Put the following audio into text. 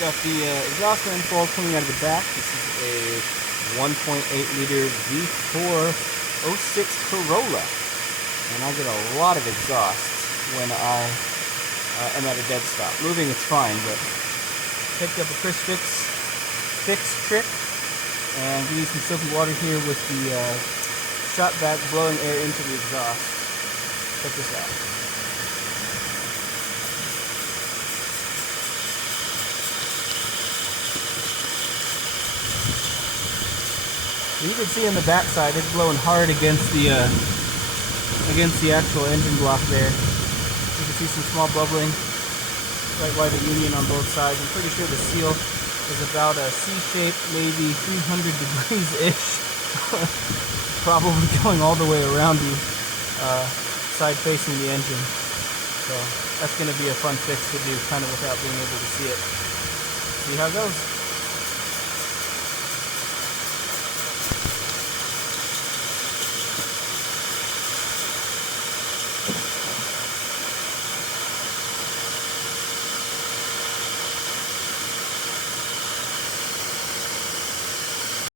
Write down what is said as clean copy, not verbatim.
Got the exhaust manifold coming out of the back. This is a 1.8 liter V4 '06 Corolla, and I get a lot of exhaust when I am at a dead stop. Moving it's fine, but picked up a Chris Fix trick and give you some soapy water here with the shot vac blowing air into the exhaust. Check this out. You can see on the back side it's blowing hard against the actual engine block there. You can see some small bubbling right by the union on both sides. I'm pretty sure the seal is about a C shape, maybe 300 degrees-ish. Probably going all the way around you, side facing the engine. So that's going to be a fun fix to do kind of without being able to see it. See how it goes.